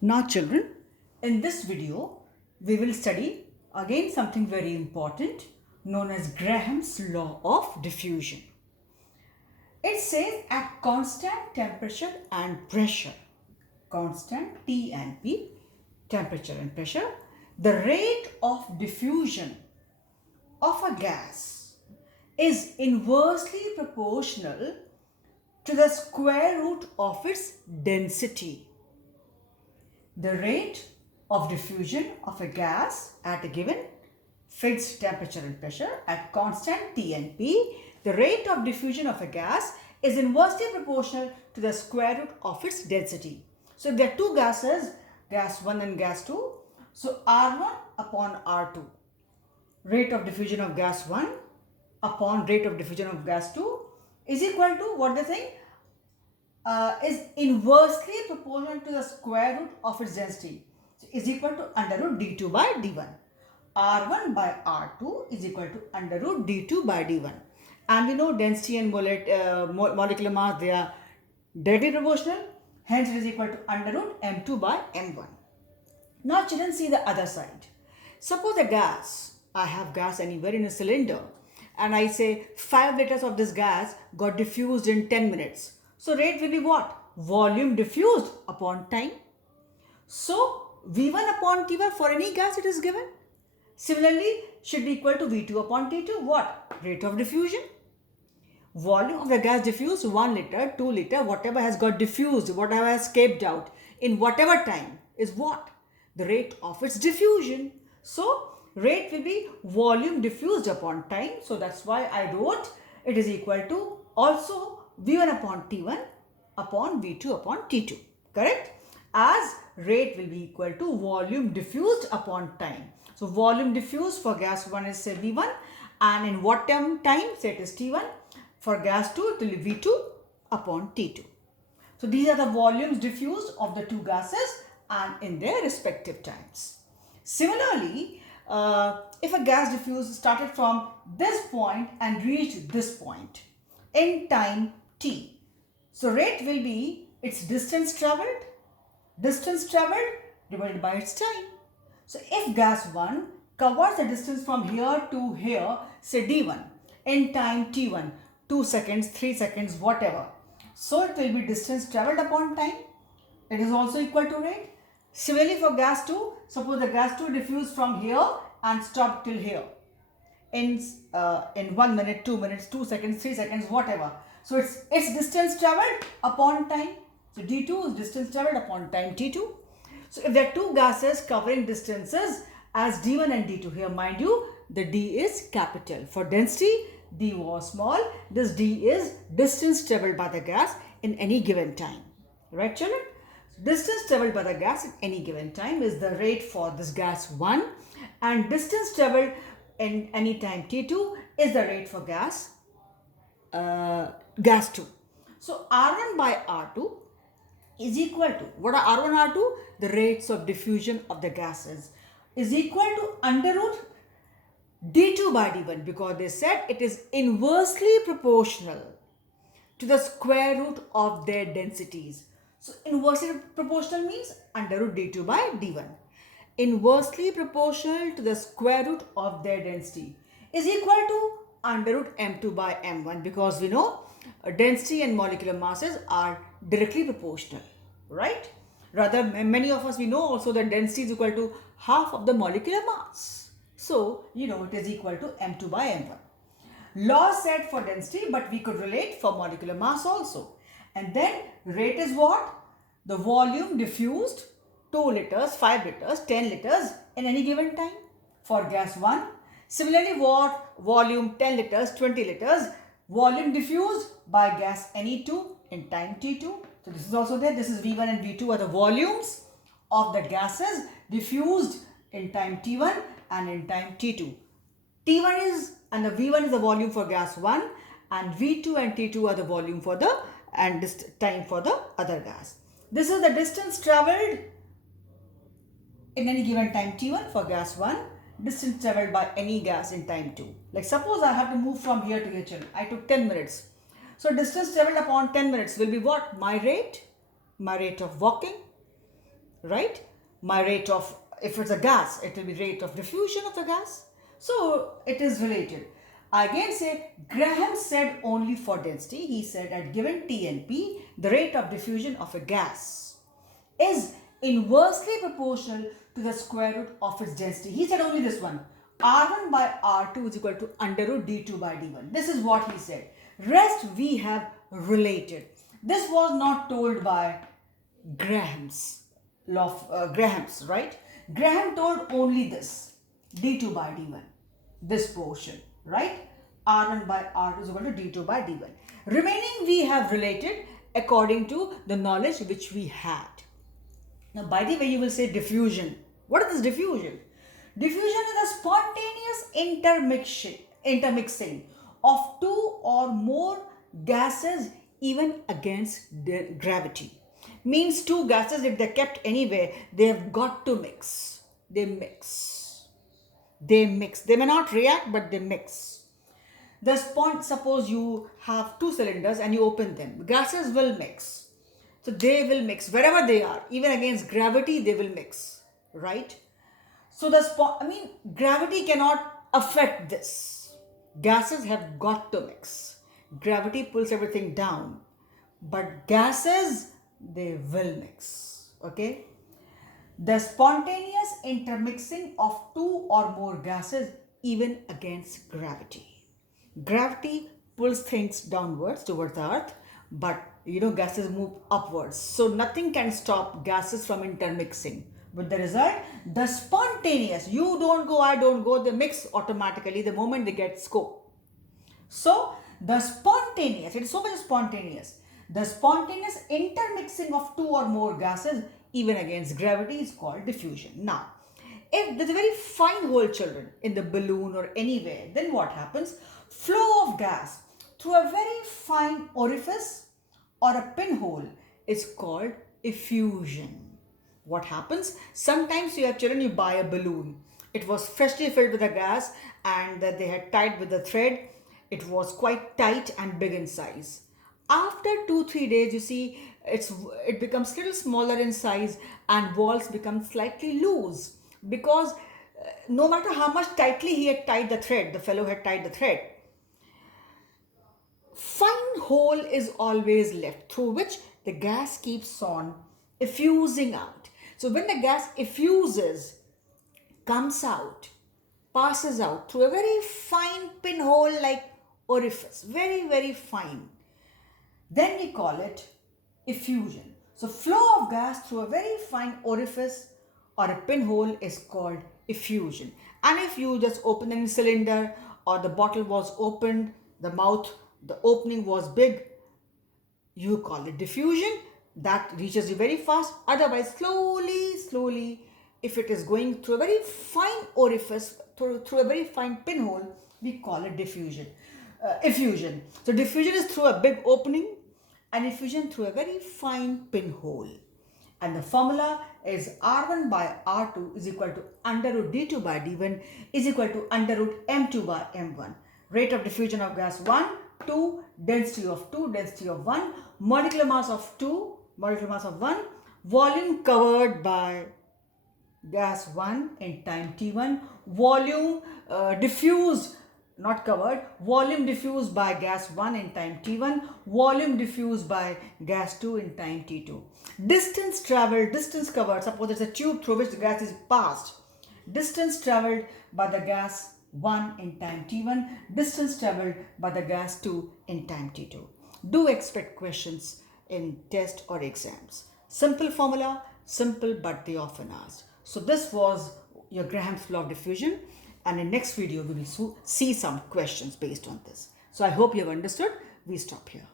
Now children, in this video, we will study again something very important known as Graham's Law of Diffusion. It says at constant temperature and pressure, constant T and P, temperature and pressure, the rate of diffusion of a gas is inversely proportional to the square root of its density. The rate of diffusion of a gas at a given fixed temperature and pressure at constant T and P, the rate of diffusion of a gas is inversely proportional to the square root of its density. So, there are two gases, gas 1 and gas 2. So, R1 upon R2, rate of diffusion of gas 1 upon rate of diffusion of gas 2 is equal to what they think is inversely proportional to the square root of its density. So, is equal to under root d2 by d1. R1 by R2 is equal to under root d2 by d1. And we know density and molecular mass, they are directly proportional. Hence, it is equal to under root m2 by m1. Now, children, see the other side. Suppose a gas, I have gas anywhere in a cylinder, and I say 5 liters of this gas got diffused in 10 minutes. So, rate will be what? Volume diffused upon time. So, V1 upon T1 for any gas it is given. Similarly, should be equal to V2 upon T2. What? Rate of diffusion. Volume of the gas diffused 1 liter, 2 liter, whatever has got diffused, whatever has escaped out in whatever time is what? The rate of its diffusion. So, rate will be volume diffused upon time. So, that's why I wrote it is equal to also V1 upon T1 upon V2 upon T2. Correct? As rate will be equal to volume diffused upon time. So, volume diffused for gas 1 is say V1, and in what time? Say it is T1. For gas 2 it will be V2 upon T2. So, these are the volumes diffused of the two gases and in their respective times. Similarly, if a gas diffused started from this point and reached this point in time t, so rate will be its distance traveled divided by its time. So, if gas 1 covers the distance from here to here, say d1, in time t1, 2 seconds, 3 seconds, whatever. So, it will be distance traveled upon time. It is also equal to rate. Similarly, for gas 2, suppose the gas 2 diffused from here and stopped till here in 1 minute, 2 minutes, 2 seconds, 3 seconds, whatever. So, it's distance traveled upon time. So, d2 is distance traveled upon time t2. So, if there are two gases covering distances as d1 and d2, here mind you, the d is capital. For density, d was small. This d is distance traveled by the gas in any given time. Right, children? Distance traveled by the gas in any given time is the rate for this gas 1, and distance traveled in any time t2 is the rate for gas 2. So, R1 by R2 is equal to, what are R1, R2? The rates of diffusion of the gases is equal to under root d2 by d1, because they said it is inversely proportional to the square root of their densities. So, inversely proportional means under root d2 by d1. Inversely proportional to the square root of their density is equal to under root m2 by m1, because we know density and molecular masses are directly proportional, right? Rather, many of us, we know also that density is equal to half of the molecular mass. So, you know it is equal to m2 by m1. Law said for density, but we could relate for molecular mass also. And then rate is what? The volume diffused 2 liters, 5 liters, 10 liters in any given time for gas 1. Similarly, what? Volume 10 liters, 20 liters, volume diffused by gas Ne2 in time T2. So, this is also there. This is V1 and V2 are the volumes of the gases diffused in time T1 and in time T2. T1 is, and the V1 is the volume for gas 1, and V2 and T2 are the volume for the, and this time for the other gas. This is the distance traveled in any given time T1 for gas 1, distance traveled by any gas in time 2. Like suppose I have to move from here to here, children. I took 10 minutes. So distance traveled upon 10 minutes will be what? My rate of walking. right? My rate of, if it's a gas, it will be rate of diffusion of the gas. So it is related. I again say Graham said only for density. He said at given T and P, the rate of diffusion of a gas is inversely proportional to the square root of its density. He said only this one. R1 by R2 is equal to under root D2 by D1. This is what he said. Rest we have related. This was not told by Graham's law of, Graham's, right? Graham told only this, D2 by D1, this portion, right? R1 by R2 is equal to D2 by D1. Remaining we have related according to the knowledge which we had. Now, by the way, you will say diffusion. What is this diffusion? Diffusion is a spontaneous intermixing of two or more gases even against gravity. Means two gases, if they're kept anywhere, they have got to mix. They mix. They mix. They may not react, but they mix. Suppose you have two cylinders and you open them. Gases will mix. So they will mix wherever they are. Even against gravity, they will mix. Right? So gravity cannot affect this. Gases have got to mix. Gravity pulls everything down. But gases, they will mix. Okay? The spontaneous intermixing of two or more gases even against gravity. Gravity pulls things downwards towards the earth, but gases move upwards. So nothing can stop gases from intermixing. With the result, the spontaneous, you don't go, I don't go, they mix automatically the moment they get scope. So the spontaneous, it is so much spontaneous. The spontaneous intermixing of two or more gases even against gravity is called diffusion. Now, if there's a very fine hole, children, in the balloon or anywhere, then what happens? Flow of gas through a very fine orifice or a pinhole is called effusion. What happens? Sometimes you have children, you buy a balloon. It was freshly filled with a gas and they had tied with a thread. It was quite tight and big in size. After 2-3 days, you see, it becomes a little smaller in size and walls become slightly loose because no matter how much tightly he had tied the thread, the fellow had tied the thread, fine hole is always left through which the gas keeps on effusing out. So when the gas effuses, comes out, passes out through a very fine pinhole like orifice, very, very fine, then we call it effusion. So flow of gas through a very fine orifice or a pinhole is called effusion. And if you just open any cylinder or the bottle was opened, the mouth, the opening was big, you call it diffusion. That reaches you very fast. Otherwise, slowly, if it is going through a very fine orifice, through a very fine pinhole, we call it effusion. So diffusion is through a big opening and effusion through a very fine pinhole. And the formula is R1 by R2 is equal to under root D2 by D1 is equal to under root M2 by M1. Rate of diffusion of gas 1, 2, density of 2, density of 1, molecular mass of 2, molecular mass of 1, volume covered by gas 1 in time T1, volume diffused, not covered, volume diffused by gas 1 in time T1, volume diffused by gas 2 in time T2. Distance traveled, distance covered, suppose it's a tube through which the gas is passed. Distance traveled by the gas 1 in time T1, distance traveled by the gas 2 in time T2. Do expect questions in test or exams. Simple formula, simple but they often asked. So this was your Graham's law of diffusion, and in next video we will see some questions based on this. So I hope you have understood. We stop here.